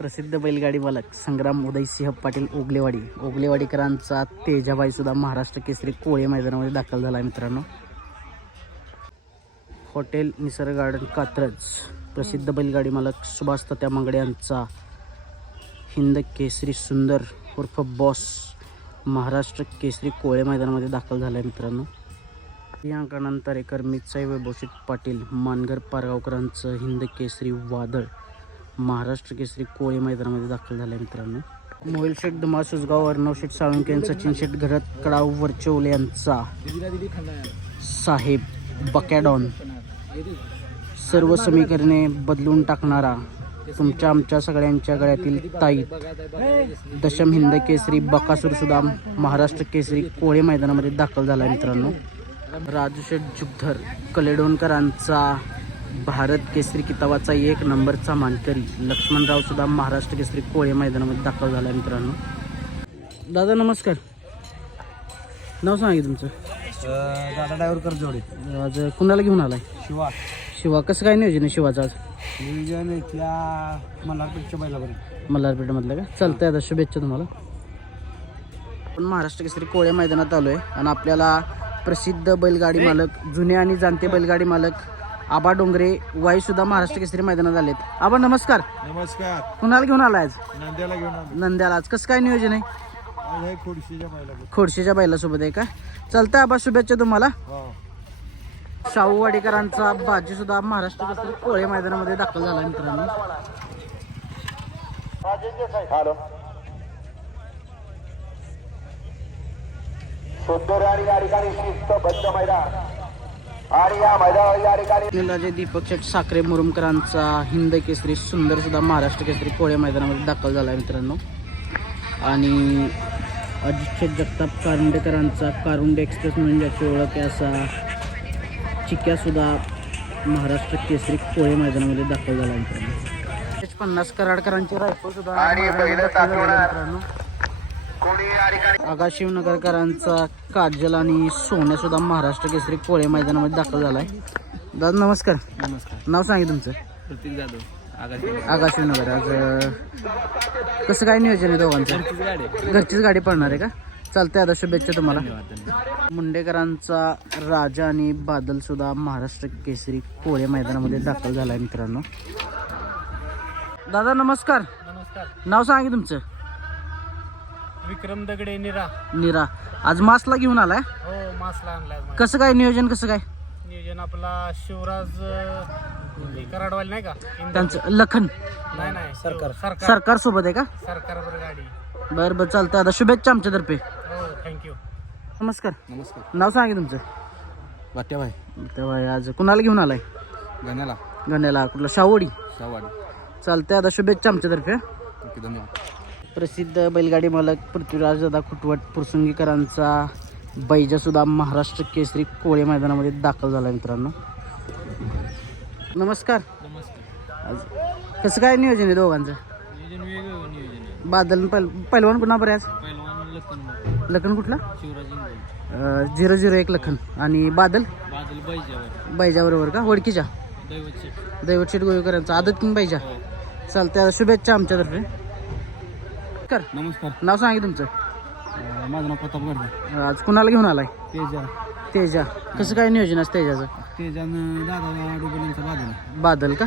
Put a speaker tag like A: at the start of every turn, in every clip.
A: प्रसिद्ध बैलगाडी मालक संग्राम उदयसिंह पाटील ओगलेवाडी. ओगलेवाडीकरांचा तेजाबाई सुद्धा महाराष्ट्र केसरी कोळे मैदानामध्ये दाखल झाला आहे मित्रांनो. हॉटेल निसर्ग गार्डन कात्रज. प्रसिद्ध बैलगाडी मालक सुभाष तात्या मंगडे यांचा हिंद केसरी सुंदर उर्फ बॉस महाराष्ट्र केसरी कोळे मैदानामध्ये दाखल झाला आहे मित्रांनो. या अंकानंतर एकर मितसाई वैभवशीत पाटील मानगर पारगावकरांचं हिंद केसरी वादळ. महाराष्ट्र केसरी कोळी मैदानामध्ये दाखल झाला आहे मित्रांनो. मोहिल शेठ दुमा अर्णव शेठ साळुंके यांचा सचिन शेठ घरत कडाव वरचौले यांचा. साहेब बकॅडॉन. सर्व समीकरणे बदलून टाकणारा तुमच्या आमच्या सगळ्यांच्या गळ्यातील ताई. दशम हिंद केसरी बकासूर सुद्धा महाराष्ट्र केसरी कोळे मैदानामध्ये दाखल झाला आहे मित्रांनो. राजूशेठ जुगधर कलेडोणकरांचा भारत केसरी किताबाचा एक नंबरचा मानकरी. लक्ष्मणराव सुद्धा महाराष्ट्र केसरी कोळे मैदानामध्ये दाखल झाला मित्रांनो. दादा नमस्कार. नाव सांगा तुमचं?
B: दादा ड्रायव्हर जोडे
A: आज कुणाला घेऊन आलाय.
B: शिवा.
A: शिवा कसं काय नियोजन आहे शिवाचं आज?
B: नियोजन इथल्या मल्हारपेठच्या बैलापर्यंत
A: मल्हारपेठमधलं का? चालतंय आता शुभेच्छा तुम्हाला. आपण महाराष्ट्र केसरी कोळे मैदानात आलो आहे आणि आपल्याला प्रसिद्ध बैलगाडी मालक जुने आणि जाणते बैलगाडी मालक आबा डोंगरे वाई सुद्धा महाराष्ट्र केसरी मैदानात आलेत. आबा नमस्कार.
B: नमस्कार.
A: कुणाला घेऊन आलाय आज?
B: नांद्याला घेऊन आलो.
A: नंद्याला आज. कसं काय नियोजन आहे?
B: आज आहे खोडशीच्या बैलापर्यंत
A: खोडशीच्या बैलासोबत आहे का? चालतंय आबा शुभेच्छा तुम्हाला.
B: हो.
A: शाहू वाडेकरांचा बाजी सुद्धा महाराष्ट्र केसरी कोळे मैदानामध्ये दाखल झाला मित्रांनो.
C: हॅलो. सुंदर आणि या ठिकाणी शिस्तबद्ध मैदान. आणि या मैदान या ठिकाणी
A: निलाजे दीपक शेठ साखरे मुरुमकरांचा हिंद केसरी सुंदर सुद्धा महाराष्ट्र केसरी कोळे मैदानामध्ये दाखल झाला आहे मित्रांनो. आणि अजित जगताप कारुंडेकरांचा कारुंडे एक्सप्रेस म्हणून ज्याची ओळख आहे असा चिक्या सुद्धा महाराष्ट्र केसरी कोळे मैदानामध्ये दाखल झाला आहे मित्रांनो पन्नास कराडकरांची रायफल सुद्धा आगा शिवनगरकरांचा काजल आणि सोन्या सुद्धा महाराष्ट्र केसरी कोळे मैदानामध्ये दाखल झाला आहे दादा नमस्कार.
B: नमस्कार.
A: नाव सांगे तुमचं.
B: प्रतीक जाधव
A: आगा शिवनगर. आज कसं काय नियोजन आहे दोघांचं? घरचीच गाडी पडणार आहे का? चालतंय आता शुभेच्छा तुम्हाला. मुंडेकरांचा राजा आणि बादल सुद्धा महाराष्ट्र केसरी कोळे मैदानामध्ये दाखल झाला आहे मित्रांनो. दादा नमस्कार.
B: नमस्कार.
A: नाव सांगे तुमचं.
B: विक्रम दगडे निरा.
A: निरा. आज मासला घेऊन आलाय?
B: हो मासला आणलाय
A: कसं काय नियोजन कसं काय?
B: नियोजन आपला शिवराज कराडवाली नाही का?
A: त्यांचं लखन.
B: नाही नाही. सरकार. सरकार.
A: सरकार सोबत आहे का?
B: सरकारवर गाडी.
A: बरं बरं चालतंय. आता शुभेच्छा आमच्यातर्फे.
B: हो थँक्यू
A: नमस्कार.
B: नमस्कार.
A: नाव सांगे तुमचं?
B: भाट्याभाई
A: तेव्हा आज कुणाला घेऊन आलाय?
B: गण्याला.
A: गण्याला. कुठला? शावडी
B: शाहवाडी
A: चालतंय. आता शुभेच्छा आमच्यातर्फे.
B: ओके धन्यवाद.
A: प्रसिद्ध बैलगाडी मालक पृथ्वीराज दादा खुटवट पुरसुंगीकरांचा बैजा सुद्धा महाराष्ट्र केसरी कोळे मैदानामध्ये दाखल झाला मित्रांनो. नमस्कार. आज कसं काय नियोजन आहे दोघांचं?
B: नियोजन वेगळं नियोजन आहे.
A: बादल पैल पैलवान पुन्हा बऱ्याच
B: पहिलवान लखन
A: लखन कुठला?
B: शिवराज इंगळे.
A: अं, झिरो झिरो एक लखन. आणि बादल?
B: बादल बैजावर
A: बैजा बरोबर का? ओळखीच्या?
B: दैवत शेठ.
A: दैवत शेट गोवेकरांचा आदत किंग बैजा. चालतंय आता शुभेच्छा आमच्यातर्फे. कर
B: नमस्कार.
A: नाव सांगे तुमचं?
B: माझं नाव प्रताप गडदे
A: आज कुणाला घेऊन आलाय?
B: तेजा.
A: तेजा. कसं काय नियोजन असतं तेजाचं?
B: तेजानं दादा डोबलेंचा बाजूला
A: बादल का?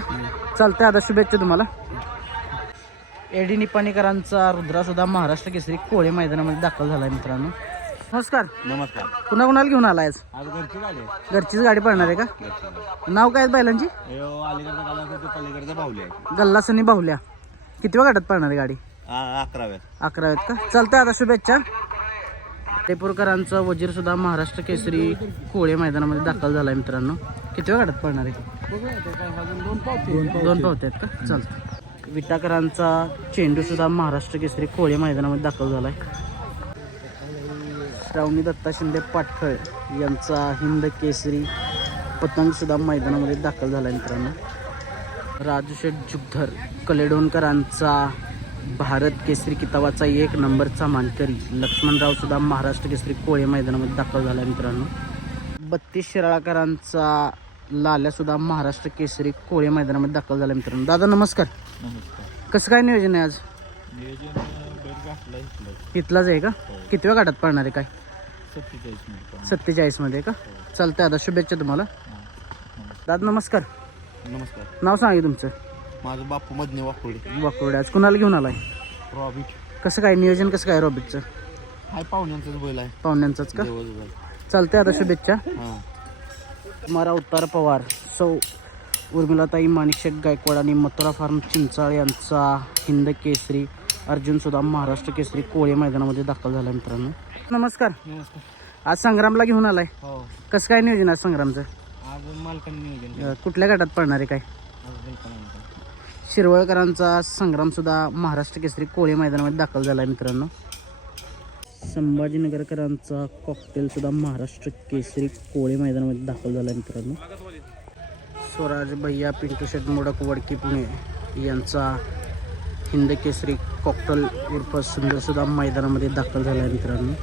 A: चालतंय आता शुभेच्छा तुम्हाला. एडी निपाणीकरांचा रुद्रा सुद्धा महाराष्ट्र केसरी कोळे मैदानामध्ये दाखल झालाय मित्रांनो. नमस्कार.
B: नमस्कार.
A: कुणा कुणाला घेऊन आलाय आज?
B: आज घरची गाडी
A: घरचीच गाडी पडणार आहे का? नाव काय आहे बैलांची?
B: आहे अलीकडचा गाला ते पलीकडचा बाहुली आहे.
A: गल्लास आणि बाहुल्या कितव्या गाड्यात पडणार आहे गाडी?
B: अकराव्यात.
A: अकराव्यात का? चालतंय आता शुभेच्छा. तेपूरकरांचा वजीर सुद्धा महाराष्ट्र केसरी कोळे मैदानामध्ये दाखल झालाय मित्रांनो. किती वेळ गाड्यात पडणार आहे? दोन पावते आहेत का? चालतं विटाकरांचा चेंडू सुद्धा महाराष्ट्र केसरी कोळे मैदानामध्ये दाखल झालाय. श्रावणी दत्ता शिंदे पाटखळ यांचा हिंद केसरी पतंग सुद्धा मैदानामध्ये दाखल झालाय मित्रांनो. राजू शेठ जुगधर कलेडोणकरांचा भारत केसरी किताबाचा एक नंबरचा मानकरी. लक्ष्मणराव सुद्धा महाराष्ट्र केसरी कोळे मैदानामध्ये दाखल झाला मित्रांनो. बत्तीस शिराळकरांचा लाल्या सुद्धा महाराष्ट्र केसरी कोळे मैदानामध्ये दाखल झाला मित्रांनो. दादा नमस्कार.
B: नमस्कार.
A: कसं काय नियोजन आहे आज?
B: नियोजन बैल गाठला इथलं
A: इथलाच आहे का? कितव्या गाठात पडणार आहे काय?
B: सत्तेचाळीस मिनिट
A: सत्तेचाळीसमध्ये का? चालतंय आता शुभेच्छा तुम्हाला. दादा नमस्कार.
B: नमस्कार.
A: नाव सांगा की तुमचं.
B: माझं बापू मधने वाकोडे
A: वाकोडे आज कुणाला घेऊन आलाय?
B: रॉबिट.
A: कसं काय नियोजन कसं काय रॉबिटचं?
B: हाय पाहुण्यांचाच बैल आहे.
A: पाहुण्यांचंच का?
B: देवच बैल.
A: चालतंय आता शुभेच्छा.
B: हां.
A: कुमारा अवतार पवार सौ उर्मिलाताई माणिकशेठ गायकवाड आणि मथुरा फार्म चिंचाळ यांचा हिंद केसरी अर्जुन सुद्धा महाराष्ट्र केसरी कोळे मैदानामध्ये दाखल झाला मित्रांनो. नमस्कार.
B: नमस्कार.
A: आज संग्रामला घेऊन आलाय.
B: हो.
A: कसं काय नियोजन आज संग्रामचं?
B: आज मालकाने नियोजन
A: अं, कुठल्या गटात पडणार आहे काय?
B: आज बैल पण
A: शिरवळकरांचा संग्रामसुद्धा महाराष्ट्र केसरी कोळी मैदानामध्ये दाखल झाला आहे मित्रांनो. संभाजीनगरकरांचा कॉकटेलसुद्धा महाराष्ट्र केसरी कोळी मैदानामध्ये दाखल झाला आहे मित्रांनो. स्वराज भैया पिंटू शेट मोडक वडकी पुणे यांचा हिंद केसरी कॉकटेल उर्फ सुंदरसुद्धा मैदानामध्ये दाखल झाला आहे मित्रांनो.